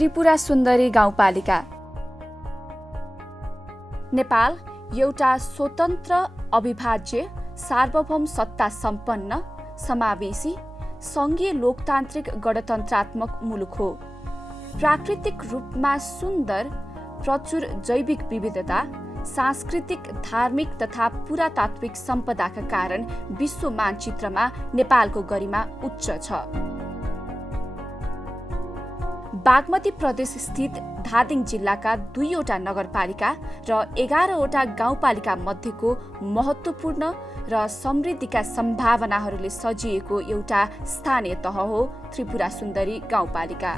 त्रिपुरा सुन्दरी गाउँपालिका। नेपाल एउटा स्वतन्त्र, अविभाज्य, सार्वभौम सत्ता सम्पन्न, समावेशी, सङ्घीय लोकतान्त्रिक गणतन्त्रात्मक मुलुक हो। प्राकृतिक रूपमा सुन्दर, प्रचुर जैविक विविधता, सांस्कृतिक, धार्मिक तथा पुरातात्विक सम्पदाका कारण विश्व मानचित्रमा नेपालको गरिमा उच्च छ। बागमती प्रदेश स्थित धादिङ जिल्लाका 2वटा नगरपालिका र 11वटा गाउँपालिका मध्येको महत्त्वपूर्ण र समृद्धिका सम्भावनाहरूले सजिएको एउटा स्थानीय तह हो त्रिपुरा सुन्दरी गाउँपालिका।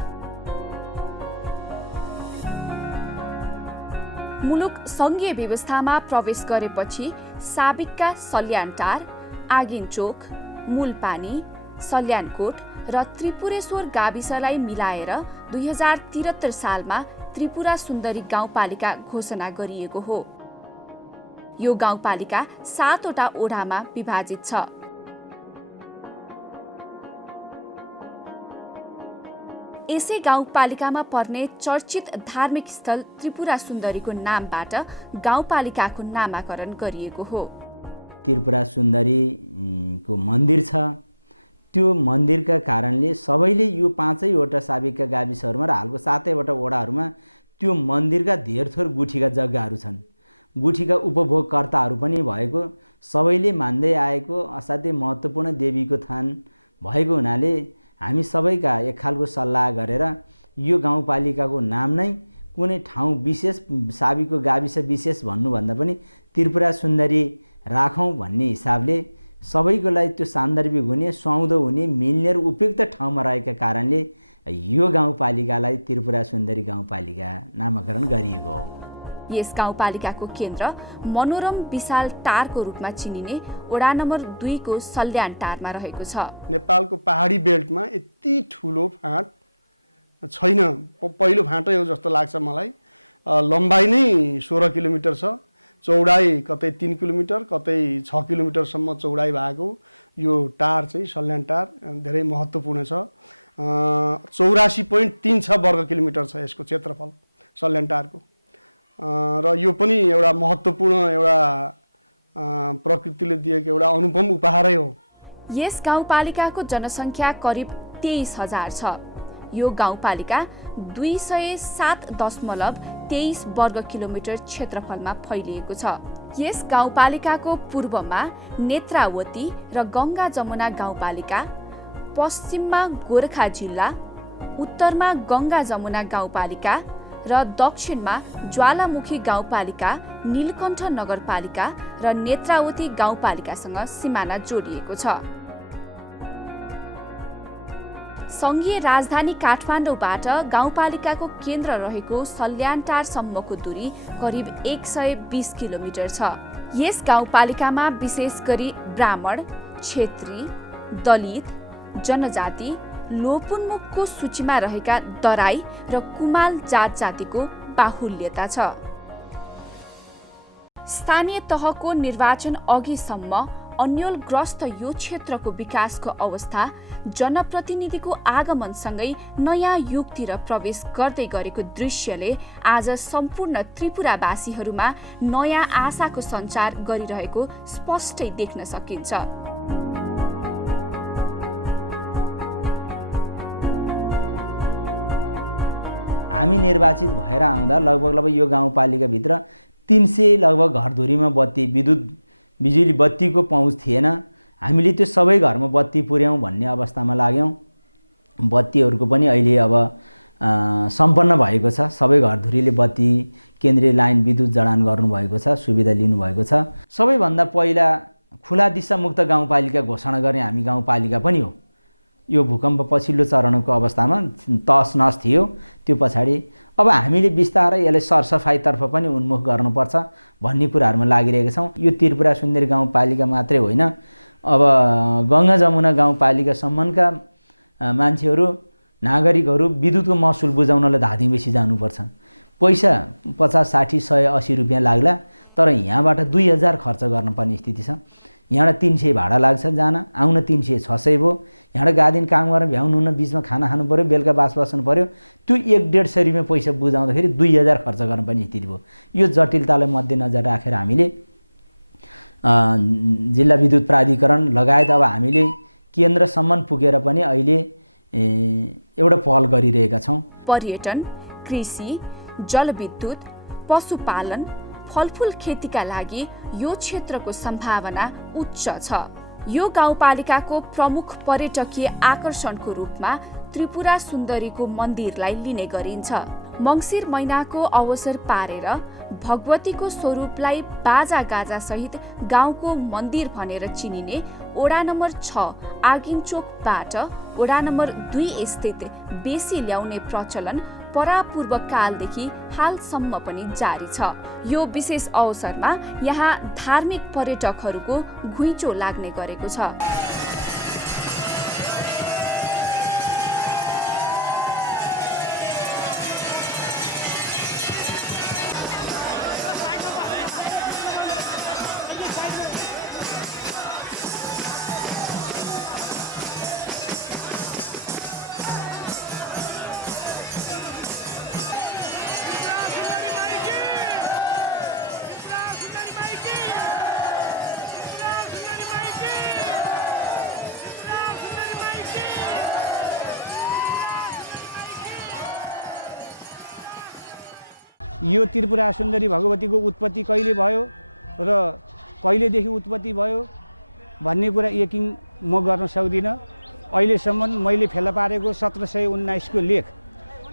मुलुक सङ्घीय व्यवस्थामा प्रवेश गरेपछि साबिकका सल्यानटार, आगिनचोक, मूलपानी, सल्यानकोट र त्रिपुरेश्वर गाविसलाई मिलाएर 2073 सालमा त्रिपुरा सुन्दरी गाउँपालिका घोषणा गरिएको हो। यो गाउँपालिका 7वटा ओडामा विभाजित छ। यसै गाउँपालिकामा पर्ने चर्चित धार्मिक स्थल त्रिपुरा सुन्दरीको नामबाट गाउँपालिकाको नामाकरण गरिएको हो। त्रिपुरा सुन्दरीको मन्दिर छ। त्यो मन्दिरका कारणले सबैले यो 5वटा साबिकका गाविसहरूमा र हालको 7वटा वडाहरूमा त्यो मन्दिरका धेरथोर गुठीका जग्गाहरू छन्। गुठीका उपभोगकर्ताहरू पनि भएको, सबैले मान्दै आएको असाध्यै महत्त्वपूर्ण देवीको थान भएको हुनाले हामी सबैका एक खालको सल्लाह गरेर यो गाउँपालिकाको नाम नै कुनै ठाउँ विशेष, साबिकको गाविस विशेष भन्नुभन्दा पनि त्रिपुरा सुन्दरी राखौँ भन्ने हिसाबले सबैको लागि त्यो सान्दर्भिक हुने, सुहाउँदो हुने, मिल्ने र उपयुक्त ठाउँमा रहेका कारणले यो गाउँपालिकालाई त्रिपुरा सुन्दरी गाउँपालिका नामाकरण गरिएको हो। यस गाउँपालिकाको केन्द्र मनोरम विशाल टारको रूपमा चिनिने वडा नम्बर 2 को सल्यान टारमा रहेको छ। नेपालको पहाडी बेल्टमा यति ठुलो फाँट छैन। पहिलो फाँटै हो जस्तो लाग्छ मलाई। लम्बाइ नै 16 किलोमिटर छ, चौडाइ कतै 3 किलोमिटर कतै 6 किलोमिटरसम्म चौडाइ भएको यो टार चाहिँ सल्यान टार धेरै महत्त्वपूर्ण छ। 84.36 वर्ग किलोमिटर छ यसको क्षेत्रफल सल्यान टारको। र यो पनि एउटा महत्त्वपूर्ण, एउटा प्रकृतिले दिएको एउटा अनुपम उपहारै हो। यस गाउँपालिकाको जनसङ्ख्या करिब 23,000 छ। यो गाउँपालिका 207.23 वर्ग किलोमिटर क्षेत्रफलमा फैलिएको छ। यस गाउँपालिकाको पूर्वमा नेत्रावती र गङ्गा जमुना गाउँपालिका, पश्चिममा गोरखा जिल्ला, उत्तरमा गङ्गा जमुना गाउँपालिका र दक्षिणमा ज्वालामुखी गाउँपालिका, नीलकण्ठ नगरपालिका र नेत्रावती गाउँपालिकासँग सिमाना जोडिएको छ। सङ्घीय राजधानी काठमाडौँबाट गाउँपालिकाको केन्द्र रहेको सल्यानटारसम्मको दूरी करिब 120 किलोमिटर छ। यस गाउँपालिकामा विशेष गरी ब्राह्मण, क्षेत्री, दलित, जनजाति, लोपुन्मुखको सूचीमा रहेका दराई र कुमाल जात जातिको बाहुल्यता छ। स्थानीय तहको निर्वाचन अघिसम्म अन्योलग्रस्त यो क्षेत्रको विकासको अवस्था जनप्रतिनिधिको आगमनसँगै नयाँ युगतिर प्रवेश गर्दै गरेको दृश्यले आज सम्पूर्ण त्रिपुरावासीहरूमा नयाँ आशाको सञ्चार गरिरहेको स्पष्टै देख्न सकिन्छ। हामी निर्वाचित भएर आउँदा लगभग यो गाउँपालिकाभित्र 300 लगभग घरधुरीमा बत्ती, बिजुली बत्तीको पहुँच थिएन। हामीले त्यो सबै घरमा बत्ती पुर्याउँ भन्ने अवस्थामा लाग्यौँ। बत्तीहरूको पनि अहिले अब सम्पन्न भएको छ। सबै घरधुरीले बत्ती, केन्द्रीय लाइन, विद्युत जडान गर्नुभएको छ, सुविधा लिनुभएको छ। सबैभन्दा पहिला खुला दिशामुक्त गाउँपालिका घोषणा गर्ने हामी गाउँपालिका पनि हो। यो भूकम्प पछिल्लो चरणको अवस्थामा तहस नहस थियो। त्यो पछाडि अब हामीले बिस्तारै यसलाई सरसफाइतर्फ पनि उन्मुख गर्नुपर्छ भन्ने कुराहरूमा लागिरहेका छौँ। यो त्रिपुरा सुन्दरी गाउँपालिका मात्रै होइन, अब गङ्गा जमुना गाउँपालिकासम्मका मान्छेहरू, नागरिकहरू विद्युतको महसुल बुझाउनलाई धादिङबेसी जानुपर्छ। पैसा 50, 60, 100, 80 रुपियाँ लाग्ला, तर यहाँबाट 2000 खर्च गर्नुपर्ने स्थिति छ। यहाँबाट 300 भाडा लाग्छ जान आउन 300 600 भयो। यहाँबाट गादिन काम गरेर भ्याउनु हुन्न, बिचमा खाना खानु पऱ्यो, बेलुका बास बस्नु पऱ्यो। त्यो 1-150 रुपियाँ पैसा बुझाउँदाखेरि 2000 खर्च गर्नुपर्ने स्थिति भयो। यो जटिलतालाई मध्यनजर राखेर हामीले जिल्ला विद्युत प्राधिकरण लगायत अब हामीले केन्द्रसम्म पुगेर पनि अहिले एउटा पहल गरिरहेका छौँ। पर्यटन, कृषि, जलविद्युत, पशुपालन, फलफुल खेतीका लागि यो क्षेत्रको सम्भावना उच्च छ। यो गाउँपालिकाको प्रमुख पर्यटकीय आकर्षणको रूपमा त्रिपुरा सुन्दरीको मन्दिरलाई लिने गरिन्छ। मङ्सिर महिनाको अवसर पारेर भगवतीको स्वरूपलाई बाजागाजा सहित गाउँको मन्दिर भनेर चिनिने वडा नम्बर 6 आगिनचोकबाट वडा नम्बर 2 स्थित बेसी ल्याउने प्रचलन परापूर्व कालदेखि हालसम्म पनि जारी छ। यो विशेष अवसरमा यहाँ धार्मिक पर्यटकहरूको घुइँचो लाग्ने गरेको छ। यो त्रिपुरा सुन्दरी भगवतीको उत्पत्ति कहिले भयो र कहिलेदेखि उत्पत्ति भयो भन्ने कुरा यकिन म गर्न सक्दिनँ। अहिलेसम्म मैले फेला पारेको 1719 को लेख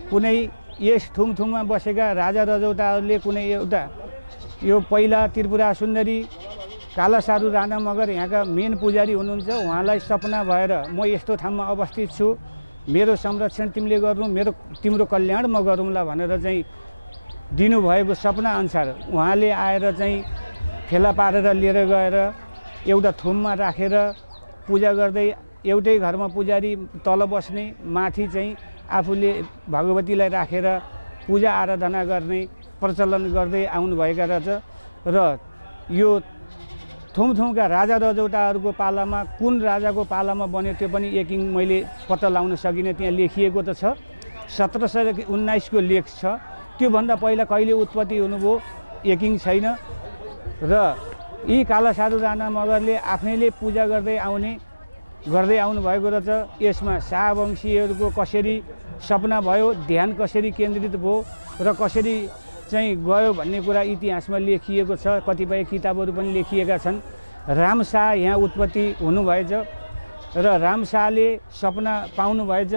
कुनै यस थुमथुममा बसेका राजा रजौटाहरूले कुनै एउटा यो पहिला त्रिपुरा सुन्दरी काला साधु राणा मगर यहाँका मेन पुजारी हुनुहुन्छ, उहाँलाई सपना भएर म यस्तो ठाउँमा अवस्थित छु, मेरो संरक्षण तिमीले गर्नु, तिम्रो कल्याण म गरौँला भनेर चाहिँ दिनुभएको सपना अनुसार उहाँले आएर चाहिँ फेला पारेर लिएर गएर एउटा थुममा राखेर पूजा गर्दै एउटै घरमा पुजारी तल बस्ने, माथि चाहिँ आफूले भगवतीलाई राखेर पूजा आराधना गर्ने प्रचलन गर्दै आउनुभएका रहेछ। र यो थुमथुमका राजा रजौटाहरूको पालामा कुन राजाको पालामा बन्यो त्यो पनि यकिन मैले पत्ता लगाउन सकिनँ। त्यहाँ लेखिएको त छ, 1719 को लेख छ। त्योभन्दा पहिला कहिले उत्पत्ति हुनुभयो यकिन छैन। र यी काला साधु राणा मगरले आफैले पूजा गर्दै आउनुभएको रहेछ। यसमा शाहवंशीहरूको कसरी सपना भयो, ध्यान कसरी केन्द्रित भयो र कसरी चाहिँ गयो भन्ने कुरा इतिहासमा लेखिएको छ। कतिपय किताबहरू पनि लेखिएका छन्। रामशाह यहाँ उत्पत्ति हुनुभएछ र रामशाहले सपना पाउनुभएछ,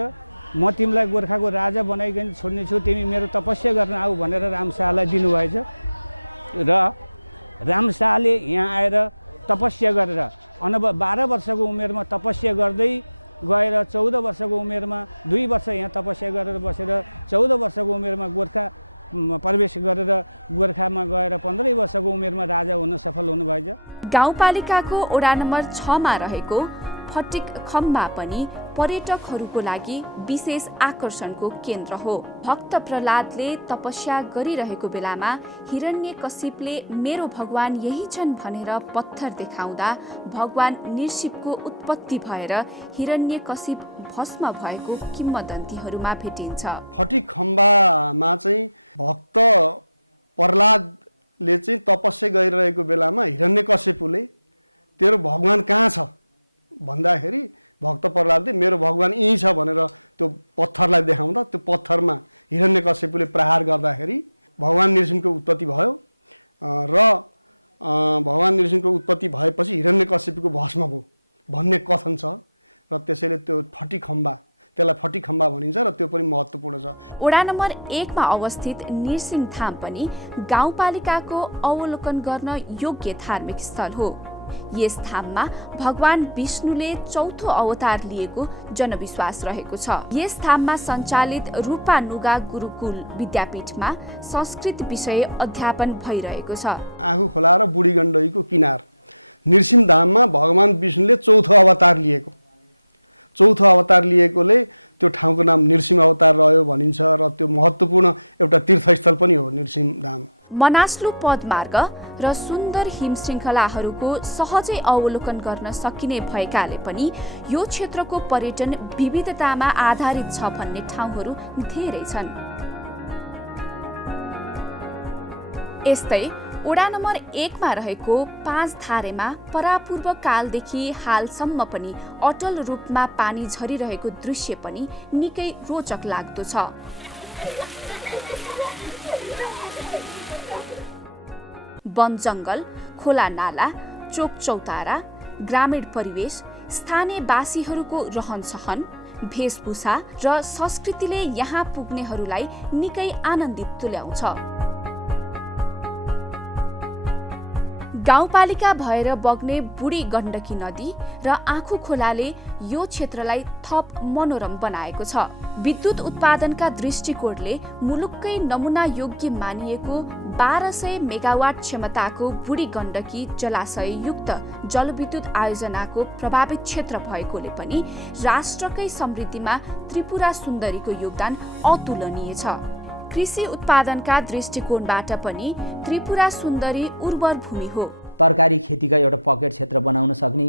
म तिमीलाई गोर्खाको राजा बनाइकन छोड्नेछु, तिमी मेरो तपस्या गर्न आऊ भनेर रामशाहलाई दिनुभएछ। र रामशाहले यहाँ आएर तपस्या गरेर 12 वर्षको उमेरमा तपस्या गर्दै गएर 14 वर्षको उमेरमा 2 वर्ष यहाँ तपस्या गरेर बसेर 14 वर्षको उमेरमा गोर्खा प्रवेश गरेर गोर्खामा गएर 15 वर्षको उमेरमा राजा हुन सफल हुनुभएछ। गाउँपालिकाको वडा नम्बर 6 मा रहेको फटिक खम्बा पनि पर्यटकहरूको लागि विशेष आकर्षणको केन्द्र हो। भक्त प्रहलादले तपस्या गरिरहेको बेलामा हिरण्यकशिपले मेरो भगवान यही छन् भनेर पत्थर देखाउँदा भगवान नृसिंहको उत्पत्ति भएर हिरण्यकशिप भस्म भएको किम्वदन्तीहरूमा भेटिन्छ। फटिक खम्बामा चाहिँ भक्त प्रहलादले चाहिँ तपस्या गरिरहेको बेलामा हिरण्यकशिपुले तेरो भगवान कहाँ छ भन्दाखेरि भक्त प्रहलादले मेरो भगवान यहीँ छ भनेर त्यो पत्थरलाई देखाउँदा त्यो पत्थरमा हिरण्यकशिपुले प्रहार गर्दाखेरि भगवान नृसिंहको उत्पत्ति भयो। र भगवान नृसिंहको उत्पत्ति भएपछि हिरण्यकशिपुको भस्म भयो भन्ने कथन छ। र त्यसैले त्यो फटिक खम्बा, त्यसलाई फटिक खम्बा भनिन्छ र त्यो पनि महत्त्वपूर्ण छ। वडा नम्बर 1 मा अवस्थित नृसिंह धाम पनि गाउँपालिकाको अवलोकन गर्न योग्य धार्मिक स्थल हो। यस धाममा भगवान विष्णुले चौथो अवतार लिएको जनविश्वास रहेको छ। यस धाममा सञ्चालित रूपानुगा गुरुकुल विद्यापीठमा संस्कृत विषय अध्यापन भइरहेको छ। आगो खोला र बुढी गण्डकीको किनार नृसिंह धाममा भगवान विष्णुले चौथो अवतार लिएको चौथो अवतार लिएकोले त्यो ठाउँको नाम नृसिंह अवतार रह्यो भनिन्छ र त्यो महत्त्वपूर्ण एउटा तीर्थस्थल पनि हो नृसिंह धाम। मनास्लु पदमार्ग र सुन्दर हिम श्रृङ्खलाहरूको सहजै अवलोकन गर्न सकिने भएकाले पनि यो क्षेत्रको पर्यटन विविधतामा आधारित छ भन्ने ठाउँहरू धेरै छन्। यस्तै वडा नम्बर 1 मा रहेको 5 धारेमा परापूर्व कालदेखि हालसम्म पनि अटल रूपमा पानी झरिरहेको दृश्य पनि निकै रोचक लाग्दो छ। वन जङ्गल, खोला नाला, चोक चौतारा, ग्रामीण परिवेश, स्थानीयवासीहरूको रहनसहन, वेशभूषा र संस्कृतिले यहाँ पुग्नेहरूलाई निकै आनन्दित तुल्याउँछ। गाउँपालिका भएर बग्ने बुढी गण्डकी नदी र आँखु खोलाले यो क्षेत्रलाई थप मनोरम बनाएको छ। विद्युत उत्पादनका दृष्टिकोणले मुलुककै नमुना योग्य मानिएको 1200 मेगावाट क्षमताको बुढी गण्डकी जलाशययुक्त जलविद्युत आयोजनाको प्रभावित क्षेत्र भएकोले पनि राष्ट्रकै समृद्धिमा त्रिपुरा सुन्दरीको योगदान अतुलनीय छ। कृषि उत्पादनका दृष्टिकोणबाट पनि त्रिपुरा सुन्दरी उर्वर भूमि हो। तरकारी खेतीका एउटा पकेट क्षेत्र बनाउन सक्ने,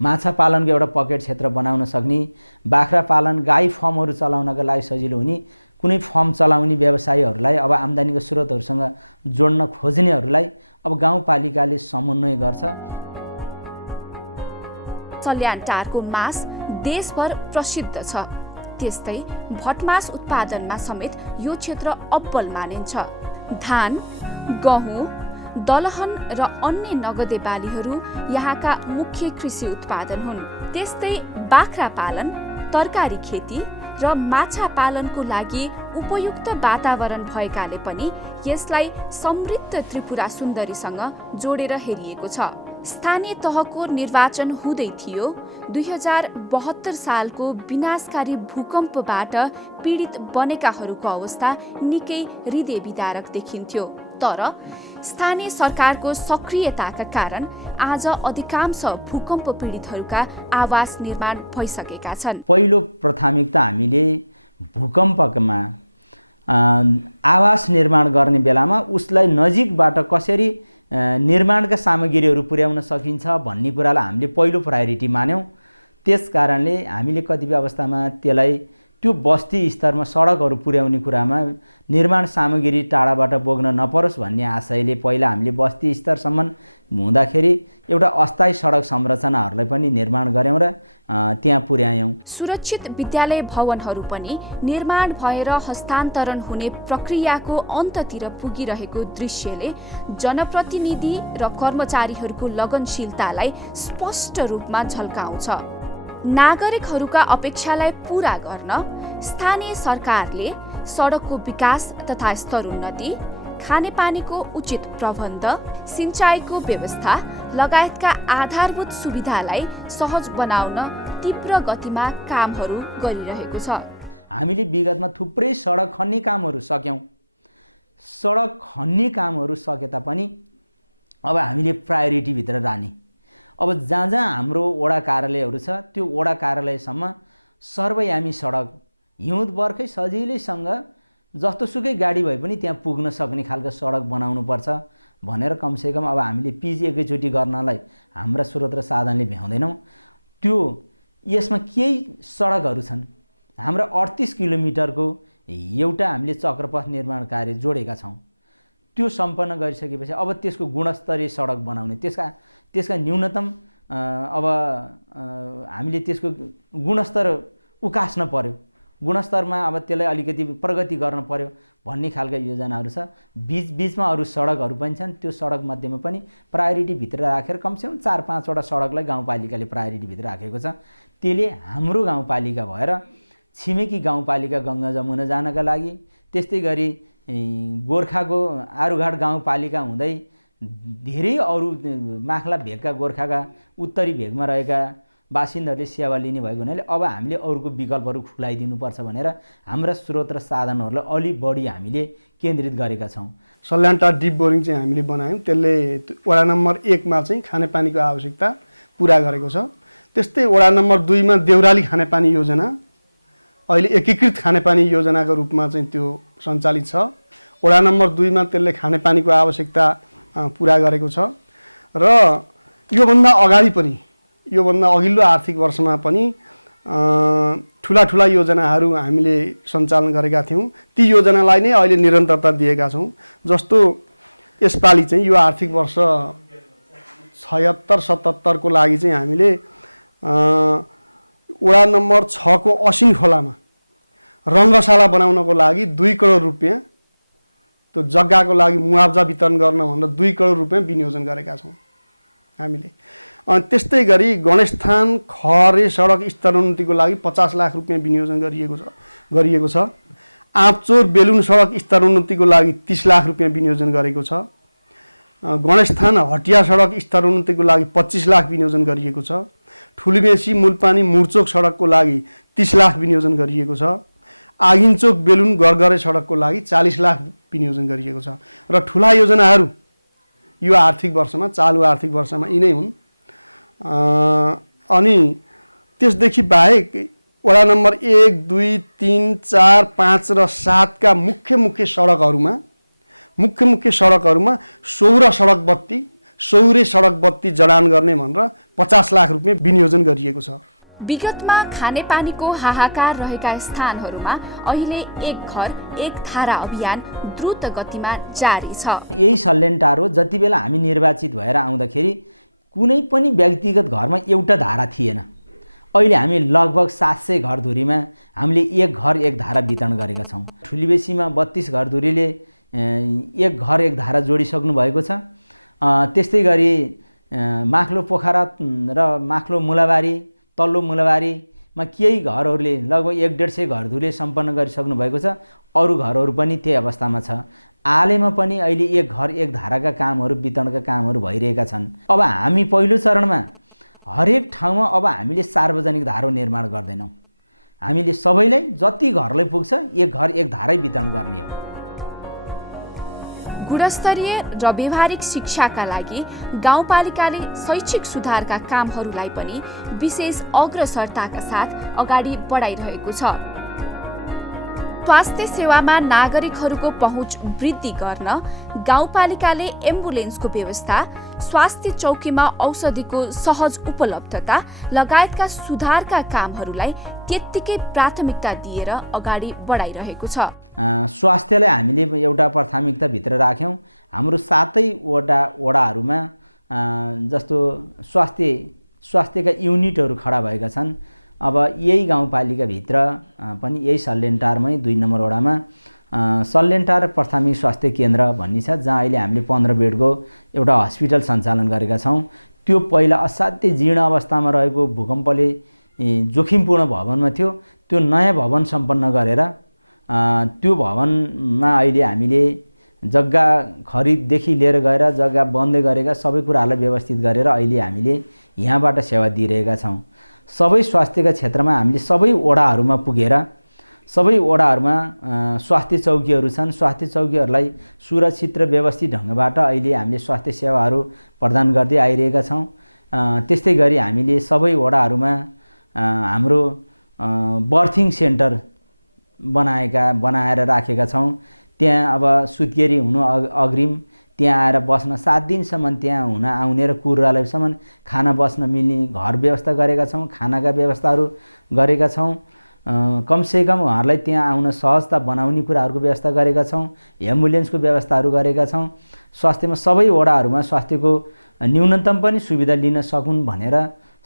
माछा पालनको एउटा पकेट क्षेत्र बनाउन सक्ने, बाख्रा पालन, गाई फर्महरू चलाउनका लागि सजिलो हुने, कुनै फर्म चलाउने व्यवसायीहरूलाई अब आम्दानीको स्रोतहरूसँग जोड्न खोज्नेहरूलाई अब गाउँपालिकाले समन्वय गर्छ। सल्यानटारको मास देशभर प्रसिद्ध छ। त्यस्तै भटमास उत्पादनमा समेत यो क्षेत्र अब्बल मानिन्छ। धान, गहुँ, दलहन र अन्य नगदे बालीहरू यहाँका मुख्य कृषि उत्पादन हुन्। त्यस्तै बाख्रा पालन, तरकारी खेती र माछा पालनको लागि उपयुक्त वातावरण भएकाले पनि यसलाई समृद्ध त्रिपुरा सुन्दरीसँग जोडेर हेरिएको छ। स्थानीय तहको निर्वाचन हुँदै थियो। 2072 सालको विनाशकारी भूकम्पबाट पीडित बनेकाहरूको अवस्था निकै हृदय विदारक देखिन्थ्यो। तर स्थानीय सरकारको सक्रियताका कारण आज अधिकांश भूकम्प पीडितहरूका आवास निर्माण भइसकेका छन्। पहिलो प्राथमिकता हामीले भूकम्पमा आवास निर्माण गर्ने बेलामा उसलाई नजिकबाट कसरी निर्माणका सामग्रीहरू पुर्याउन सकिन्छ भन्ने कुरालाई हामीले पहिलो प्रायोरिटी मान्यौँ। त्यस कारणले हामीले कतिपय अवस्थामा त्यसलाई त्यो बस्ती स्तरमा सडकहरू पुर्याउने कुरामा निर्माण सामग्री टाढाबाट बोक्न नपरोस् भन्ने आशयले पहिला हामीले बस्ती स्तरसम्म हुँदाखेरि एउटा अस्थायी सडक संरचनाहरूलाई पनि निर्माण गऱ्यौँ र त्यहाँ पुर्यायौँ। सुरक्षित विद्यालय भवनहरू पनि निर्माण भएर हस्तान्तरण हुने प्रक्रियाको अन्ततिर पुगिरहेको दृश्यले जनप्रतिनिधि र कर्मचारीहरूको लगनशीलतालाई स्पष्ट रूपमा झल्काउँछ। नागरिकहरूका अपेक्षालाई पूरा गर्न स्थानीय सरकारले सडकको विकास तथा स्तरोन्नति, खानेपानीको उचित प्रबन्ध, सिंचाइको व्यवस्था लगायतका आधारभूत सुविधालाई सहज बनाउन तीव्र गतिमा कामहरू गरिरहेको छ। हामीले विगतमा थुप्रै सडक खन्ने कामहरू सक्यौँ। सडक खन्ने कामहरू सके तापनि अब हामीले प्रायोरिटीभित्र राख्ने। अब जहाँ जहाँ हाम्रो वडा कार्यालयहरू छ त्यो वडा कार्यालयसम्म सर्वयामी सडक हिउँद बर्खै सजिलैसँग जस्तोसुकै गाडी भए पनि त्यहाँ पुग्न सक्ने खालको सडक बनाउनुपर्छ भनेर कमसेकम अब हामीले पिच एकैचोटि गर्नलाई हाम्रा स्रोत र साधनले भ्याउँदैनौँ। त्यो यसमा केही सडकहरू छन्। हाम्रा 38 किलोमिटरको एउटा हामीले चक्रपथ निर्माण कार्य जोडेका छौँ। त्यो सम्पन्न गरिसकेपछि अब त्यसको गुणस्तरीय सडक बनाउने, त्यसका न्यूनतम अब हामीले त्यसको गुणस्तर उकास्न पर्यो। गुणस्तरमा अब त्यसलाई अलिकति प्रगति गर्न पर्यो भन्ने खालका योजनाहरू छ। बीचमा अरू सडकहरू पनि छन्। त्यो सडक मध्येमा पनि प्रायोरिटीभित्र राखेर कमसेकम 4-5 वटा सडकलाई गाउँपालिकाले प्रायोरिटीभित्र राखेको छ। त्यसले हाम्रो गाउँपालिका भएर छिमेकी गाउँपालिका गङ्गा जमुना जानका लागि, त्यस्तै गरी गोर्खाको आरुघाट गाउँपालिका हुँदै धेरै अरू माखला भेगका गोर्खाका उत्तरी भेगमा रहेका बासिन्दाहरूले सेवा लिने भएको हुनाले अब हामीले अरूको विकल्पहरू खुलाइदिनुपर्छ भनेर हाम्रा स्रोत र साधनहरूलाई अलि बढी हामीले केन्द्रित गरेका छौँ। सल्यानटार डिप बोरिङ चाहिँ हामीले बनायौँ। त्यसले वडा नम्बर 1 मा चाहिँ खानेपानीको आवश्यकता पुरा गरेको छ। त्यस्तै वडा नम्बर 2 मा देउराली खानेपानी योजना अहिले एकीकृत खानेपानी योजनाको रूपमा चाहिँ त्यो सञ्चालित छ। वडा नम्बर 2 मा त्यसले खानेपानीको आवश्यकता पुरा गरेको छ र योभन्दा अगाडि पनि योभन्दा अघिल्लो आर्थिक वर्षमा पनि ठुला योजनाहरू हामीले सञ्चालन गरेका थियौँ। ती योजनालाई नै अहिले निरन्तरता दिएका छौँ। जस्तो यसपालि चाहिँ यो आर्थिक वर्ष 76-77 को लागि चाहिँ हामीले वडा नम्बर 6 को असिन खोलामा रङ्गशाला बनाउनको लागि 2 करोड रुपियाँ त्यो जग्गाको लागि मुआवजा वितरण गर्न भनेर 2 करोड रुपियाँ विनियोजन गरेका छौँ हामीले। अनि त्यस्तै गरी गणेशस्थान खरे सडक स्तरोन्नतिको लागि 50 लाख रुपियाँ विनियोजन गरिएको छ। आँपचोर बेलुन सडक स्तरोन्नतिको लागि 30 लाख रुपियाँ विनियोजन गरेको छ। गणेशस्थान हटिया सडक स्तरोन्नतिको लागि 25 लाख विनियोजन गरिएको छ। ठुलीमेसी मुलपानी मुर्चोक सडकको लागि 30 लाख विनियोजन गरिएको छ। आगिनचोक बेलुन गरगरे सडकको लागि 40 लाख विनियोजन गरिएको छ। र ठुला योजनाहरू यो आर्थिक वर्षमा चालु आर्थिक वर्षमा यिनै हुन्। अनि त्यसदेखि बाहेक वडा नम्बर 1, 2, 3, 4, 5 र 7 का मुख्य सडकहरूमा सौर्य सडक बत्ती जडान गर्ने भनेर 50 लाख रुपियाँ विनियोजन गरिएको छ। विगतमा खानेपानीको हाहाकार रहेका स्थानहरूमा अहिले एक घर एक धारा अभियान द्रुत गतिमा जारी छ। यही सल्यानटार हो। जति बेला हामी निर्वाचित भएर आउँदाखेरि कुनै पनि व्यक्तिगत घरमा एउटा धारा थिएन। अहिले हामी लगभग 700 घरधुरीमा हामीले एक घर एक धारा वितरण गरेका छौँ। ठुलीबेसीमा 32 घरधुरीले एक घर एक धारा जोडिसक्नु भएको छ। त्यस्तै गरी माखलो पोखरा र माखलो मुलाबारी तल्लो मुलाबारीमा केही घरहरूले लगभग 150 घरधुरीले सम्पन्न गरिसक्नु भएको छ। अरू घरहरू पनि त्यही अवस्थामा छ। आलेमा पनि अहिले एक घर एक धाराका कामहरू वितरणका कामहरू भइरहेका छन्। अब हामी पहिलो चरणमा हरेक ठाउँमा अब हामीले सार्वजनिक धारा निर्माण गर्दैनौँ। हामीले सबैलाई जति घरलाई पुग्छ एक घर एक धारै वितरण गर्ने हो। गुणस्तरीय र व्यवहारिक शिक्षाका लागि गाउँपालिकाले शैक्षिक सुधारका कामहरूलाई पनि विशेष अग्रसरताका साथ अगाडि बढाइरहेको छ। स्वास्थ्य सेवामा नागरिकहरूको पहुँच वृद्धि गर्न गाउँपालिकाले एम्बुलेन्सको व्यवस्था, स्वास्थ्य चौकीमा औषधिको सहज उपलब्धता लगायतका सुधारका कामहरूलाई त्यत्तिकै प्राथमिकता दिएर अगाडि बढाइरहेको छ। स्वास्थ्यलाई हामीले एउटा प्राथमिकताभित्र राख्यौँ। हाम्रो 7 वडाहरूमा जस्तो स्वास्थ्यका युनिटहरू खडा भएका छन्। अब यही गाउँपालिकाभित्र पनि यही सल्यानटारमै 2 नम्बर वडामा सल्यानटार प्राथमिक स्वास्थ्य केन्द्र भन्ने छ, जहाँ अहिले हामीले 15 बेडको एउटा हस्पिटल सञ्चालन गरेका छौँ। त्यो पहिला असाध्यै जीर्ण अवस्थामा रहेको भूकम्पले जोखिमपूर्ण भवनमा थियो। त्यो नयाँ भवन सम्पन्न गरेर त्यो भवनमा अहिले हामीले जग्गा खरिददेखि लिएर गएर जग्गा बन्दै गरेका सबै कुराहरूलाई व्यवस्थित गरेर अहिले हामीले यहाँबाट सेवा दिइरहेका छौँ। सबै स्वास्थ्यका क्षेत्रमा हामीले सबै वडाहरूमा पुगेर सबै वडाहरूमा स्वास्थ्य चौकीहरू छन्। स्वास्थ्य चौकीहरूलाई सुरक्षित र व्यवस्थित ढङ्गबाट अहिले हामीले स्वास्थ्य सेवाहरू प्रदान गर्दै आइरहेका छौँ। त्यस्तै गरी हामीले सबै वडाहरूमा हाम्रो बर्थिङ सेन्टर बनाएर राखेका छौँ। त्यहाँ अब सुत्केरी हुनु अग्रिम त्यहाँ आएर बस्न 7 दिनसम्म त्यहाँ हुन आउने र कुरालाईसम्म खाना बस्न मिल्ने घर व्यवस्था गरेका छौँ। खानाका व्यवस्थाहरू गरेका छौँ। कमसेकम उहाँहरूलाई त्यहाँ आउन सहजता बनाउने कुराहरूको व्यवस्था गरेका छौँ। एम्बुलेन्सको व्यवस्थाहरू गरेका छौँ। स्वास्थ्यमा सबै वडाहरूमा स्वास्थ्यको न्यूनतम पनि सुविधा लिन सकुन् भनेर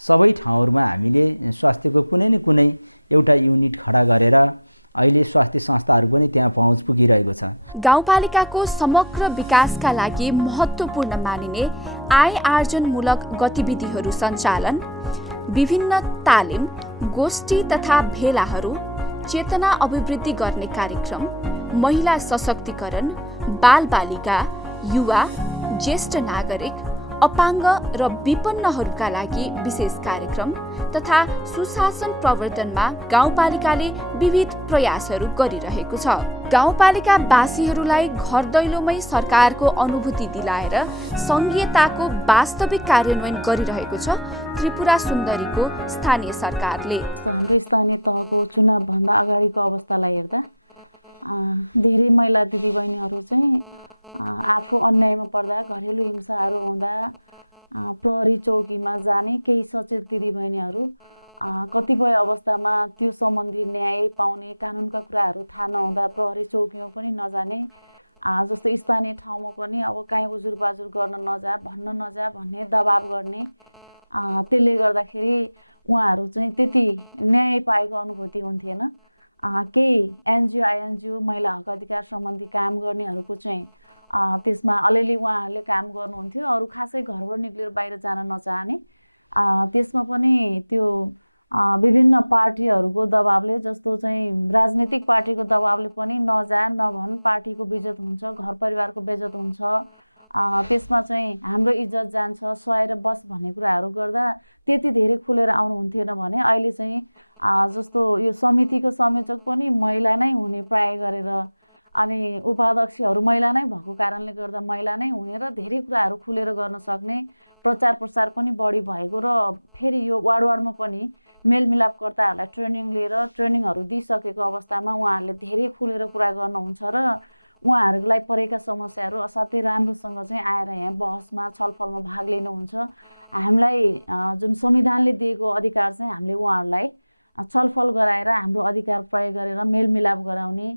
सबै ठाउँहरूमा हामीले स्वास्थ्यको कुनै न कुनै एउटा युनिट खडा गरेर अहिले स्वास्थ्य संस्थाहरू पनि त्यहाँ पहुँच पुगिरहेको छ। गाउँपालिकाको समग्र विकासका लागि महत्त्वपूर्ण मानिने आय आर्जनमूलक गतिविधिहरू सञ्चालन, विभिन्न तालिम, गोष्ठी तथा भेलाहरू, चेतना अभिवृद्धि गर्ने कार्यक्रम, महिला सशक्तिकरण, बालबालिका, युवा, ज्येष्ठ नागरिक, अपाङ्ग र विपन्नहरूका लागि विशेष कार्यक्रम तथा सुशासन प्रवर्तनमा गाउँपालिकाले विविध प्रयासहरू गरिरहेको छ। गाउँपालिकावासीहरूलाई घर दैलोमै सरकारको अनुभूति दिलाएर सङ्घीयताको वास्तविक कार्यान्वयन गरिरहेको छ त्रिपुरा सुन्दरीको स्थानीय सरकारले। हाम्रो स्थानीय तहको चुनावभन्दा अगाडिको अवस्थालाई हेर्दा धेरै महिला दिदीबहिनीहरू चाहिँ आफू अन्यायमा पर्दा, घरेलु हिंसाहरू हुँदा प्रहरी चौकीमा जाने केही सचेत दिदीबहिनीहरू कतिपय अवस्थामा त्यो सम्बन्धी न्याय पाउने, कानुनका कुराहरू थाहा नहुँदा प्रहरी चौकीमा पनि नजाने, जस्तो स्थानीय ठाउँमा पनि अब काहीँ उजुर बाजुर गर्न नजा, भन्न नजा भन्ने दबाब गर्ने, त्यसले गर्दाखेरि उहाँहरू चाहिँ त्यति न्याय पाएको अनुभूति हुन्थेन। केही एनजिओ आइएनजिओ महिला हक अधिकार सम्बन्धी काम गर्नेहरूको चाहिँ त्यसमा अलिअलि उहाँहरूले काम गर्नुहुन्थ्यो। अरू खासै घरबाट निक्लेर बाहिर जान नचाहने, त्यसमा पनि त्यो विभिन्न पार्टीहरूको दबावले, जस्तो चाहिँ राजनीतिक पार्टीको दबावले पनि नजा नभन्, पार्टीको बेइज्जत हुन्छ, घर परिवारको बेइज्जत हुन्छ, त्यसमा चाहिँ हाम्रो इज्जत जान्छ, सहेर बस भन्ने कुराहरू गर्दा त्यति धेरै खुलेर आउनुहुन्थेन भने अहिले चाहिँ जस्तो यो समितिको संयोजक पनि महिला नै हुने प्राय गरेर, अनि उपाध्यक्षहरू महिला नै भएको कारणले गर्दा महिला नै हुने र धेरै कुराहरू खुलेर गर्न सक्ने, प्रचार प्रसार पनि बढी भएको र फेरि यो वार्डमा पनि मेलमिलापकर्ताहरूलाई ट्रेनिङहरू दिइसकेको अवस्थामा उहाँहरूले धेरै खुलेर कुरा गर्नुहुन्छ र उहाँहरूलाई परेका समस्याहरू असाध्यै राम्रोसँग चाहिँ आएर यहाँ बहसमा छलफलमा भाग लिनुहुन्छ। हामीलाई जुन संविधानले दिएको अधिकार चाहिँ हामीले उहाँहरूलाई छलफल गराएर हाम्रो अधिकार प्रयोग गरेर मेलमिलाप गराउने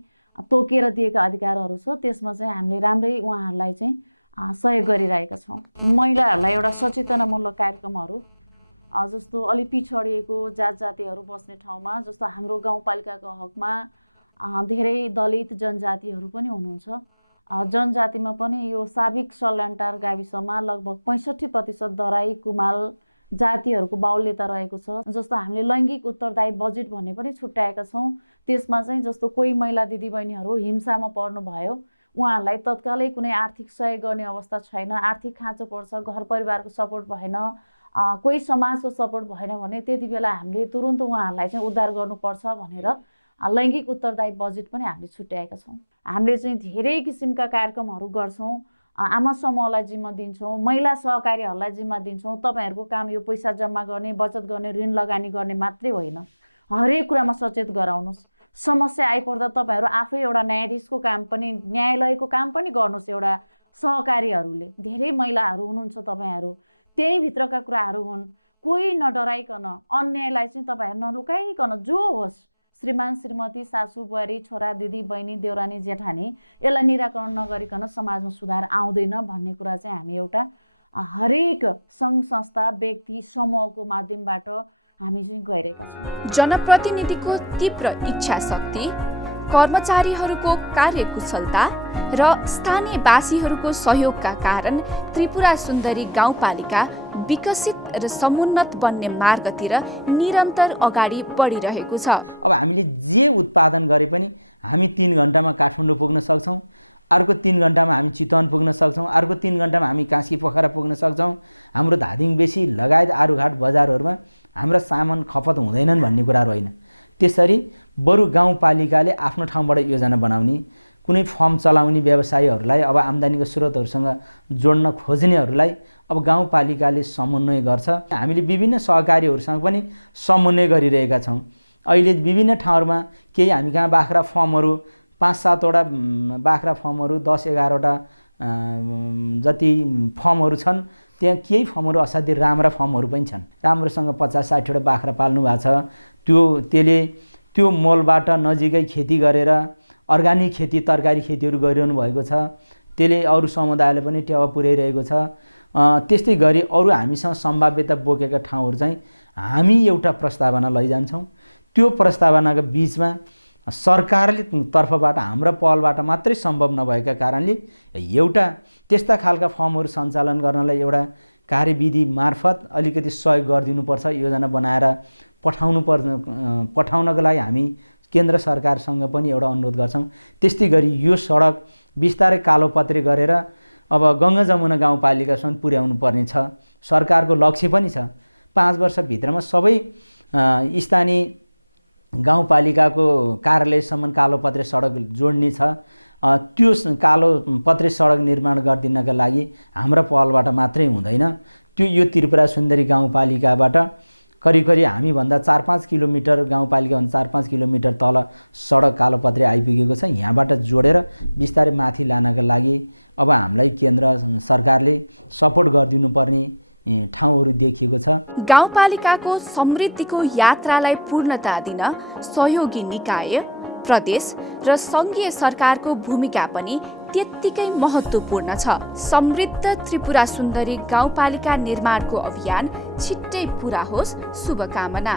तोकेर दिएका अधिकारहरू छ, त्यसमा चाहिँ हामीले राम्रै उहाँहरूलाई चाहिँ सहयोग गरिरहेका छौँ। महिलाहरूलाई एउटा सचेतनामूलक कार्यक्रमहरू जस्तो अलि पिछडिएको जात जातिहरू बस्ने ठाउँमा, जस्तो हाम्रो गाउँपालिकाको हकमा धेरै दलित जनजातिहरू पनि हुनुहुन्छ। जनजातिमा पनि यो साबिक सल्यानटार गाविसमा लगभग 65% दराई कुमाल जातिहरूको बाहुल्यता रहेको छ। जस्तो हामीले लैङ्गिक उत्तरदायी बजेट भन्ने पनि छुट्याएका छौँ। त्यसमा चाहिँ जस्तो कोही महिला दिदीबहिनीहरू हिंसामा पर्नुभयो, उहाँहरूलाई तत्कालै कुनै आर्थिक सहयोग गर्ने अवस्था छैन, आर्थिक खाँचो पर्छ, घर परिवारको सपोर्ट भएन, कोही समाजको सपोर्ट भएन भने त्यति बेला हामीले तुरुन्त उहाँहरूलाई चाहिँ उद्धार गर्नुपर्छ भनेर लैङ्गिक उत्तरदायी बजेट पनि हामीले छुट्याएका छौँ। हामीले चाहिँ धेरै किसिमका कार्यक्रमहरू गर्छौँ। आमा समूहलाई जिम्मा दिन्छौँ, महिला सहकारीहरूलाई जिम्मा दिन्छौँ। तपाईँहरूको काम यो पैसा जम्मा गर्ने, बचत गर्ने, ऋण लगानी गर्ने मात्रै होइन, हरेक कुरामा सचेत गराउनुहोस्। समस्या आइपर्दा तपाईँहरू आफै एउटा न्यायाधीशको काम पनि, न्यायालयको काम पनि गर्नुहोस्। एउटा सहकारीहरूले धेरै महिलाहरू हुनुहुन्छ, तपाईँहरू त्यही भित्रका कुराहरू हुन्। कोही नडराइकन अन्यायलाई चाहिँ तपाईँहरू नलुकाइकन, जो होस्, श्रीमान श्रीमती, सासू बुहारी, छोरा दिदी बहिनी, देउरानी जेठानी, यसलाई निराकरण नगरिकन समाजमा सुधार आउँदैन भन्ने कुरा चाहिँ हामी एउटा हरेक सङ्घ संस्था व्यक्ति समूहको माध्यमबाट हामी चाहिँ गइरहेका छौँ। जनप्रतिनिधिको तीव्र इच्छा शक्ति, कर्मचारीहरूको कार्यकुशलता र स्थानीयवासीहरूको सहयोगका कारण त्रिपुरा सुन्दरी गाउँपालिका विकसित र समुन्नत बन्ने मार्गतिर निरन्तर अगाडि बढिरहेको छ। अब हामीले जे उत्पादन गरे पनि हामी 3 घन्टामा काठमाडौँ पुग्न सक्छौँ, अर्को 3 घन्टामा हामी चितवन पुग्न सक्छौँ, अर्को 3 घन्टामा हामी काँसी पोखरा पुग्न सक्छौँ। हाम्रो धादिङ बेसी लगायत आरुघाट बजारहरूमा हाम्रा सामान खपत हुँदैनन् भन्ने कुराहरू होइन। त्यसरी बरु गाउँपालिकाले आफ्नो ठाउँबाट योजना बनाउने, कुनै फर्म चलाउने व्यवसायीहरूलाई अब आम्दानीको स्रोतहरूसँग जोड्न खोज्नेहरूलाई अब गाउँपालिकाले समन्वय गर्छ। हामीले विभिन्न सहकारीहरूसँग पनि समन्वय गरिरहेका छौँ। अहिले विभिन्न ठाउँहरूमा केही हामी कहाँ बाख्रा फर्महरू 5-7वटा बाख्रा फर्महरू 10-11वटा जति फर्महरू छन्। त्यहाँ केही फर्महरू असाध्यै राम्रा फर्महरू पनि छन्, राम्रोसँग 50-60वटा बाख्रा पाल्नु भएको छ। त्यसले त्यो मलबाट नजिकै खेती गरेर अर्ग्यानिक खेती, तरकारी खेतीहरू गरिरहनु भएको छ। त्यसले अरू समुदायले पनि टेवा पुर्याइरहेको छ। त्यस्तै गरी अरू हामीसँग सम्भाव्यता बोकेका ठाउँहरू चाहिँ हामी एउटा प्रस्तावना लैजान्छौँ। त्यो प्रस्तावनाको बिचमा सरकारले तर्फबाट हाम्रो पहलबाट मात्रै सम्भव नभएका कारणले एउटा त्यस्ता खालका फर्महरू सञ्चालन गर्नलाई एउटा कार्यविधि मार्फत अलिकति सहयोग गरिदिनुपर्छ, योजना बनाएर पठाउनको लागि हामी केन्द्र सरकारसँग पनि एउटा अनुरोध गर्छौँ। त्यस्तै गरी यो सडक बिस्तारै कालोपत्रे गरेर अब गङ्गा जमुना गाउँपालिकासम्म पुर्याउनु पर्ने छ। सरकारको लक्ष्य पनि छ 5 वर्षभित्रमा सबै स्थानीय गाउँपालिकाको कार्यालयसम्म कालोपत्रे सडक जोड्ने छ। त्यो कालोपत्रे सडक निर्माण गरिदिनका लागि हाम्रा पहलबाट मात्रै हुँदैन। त्यो यो त्रिपुरा सुन्दरी गाउँपालिकाबाट करिब हामीभन्दा 4-5 किलोमिटर गाउँपालिकाभन्दा 4-5 किलोमिटर तल सडक कालोपत्रे आइपुगेको छ। यहाँबाट जोडेर बिस्तारै माथि लानका लागि अब हामीलाई केन्द्र सरकारले सपोर्ट गरिदिनुपर्ने ठाउँहरू देखिएको छ। गाउँपालिकाको समृद्धिको यात्रालाई पूर्णता दिन सहयोगी निकाय, प्रदेश र सङ्घीय सरकारको भूमिका पनि त्यत्तिकै महत्त्वपूर्ण छ। समृद्ध त्रिपुरा सुन्दरी गाउँपालिका निर्माणको अभियान छिट्टै पुरा होस्, शुभकामना।